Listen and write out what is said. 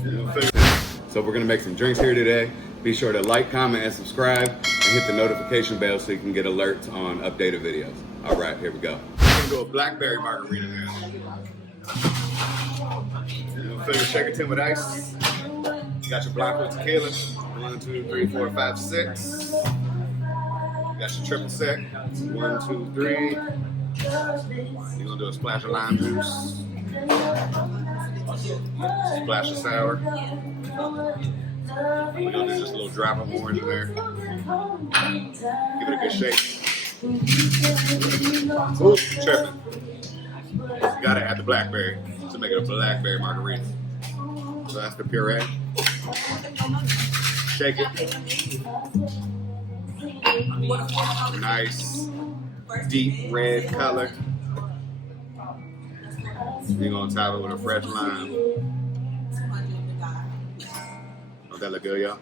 So we're gonna make some drinks here today. Be sure to like, comment, and subscribe, and hit the notification bell so you can get alerts on updated videos. All right, here we go. We're gonna do a blackberry margarita now. Fill your shaker tin with ice. You got your Blanco Tequila. 1, 2, 3, 4, 5, 6. You got your triple sec. 1, 2, 3. You're gonna do a splash of lime juice. Splash of sour. We're gonna do just a little drop of orange in there. Give it a good shake. Ooh, tripping. You gotta add the blackberry to make it a blackberry margarita. So that's the puree. Shake it. Nice, deep red color. You're gonna top it with a fresh lime. Don't that look good, y'all?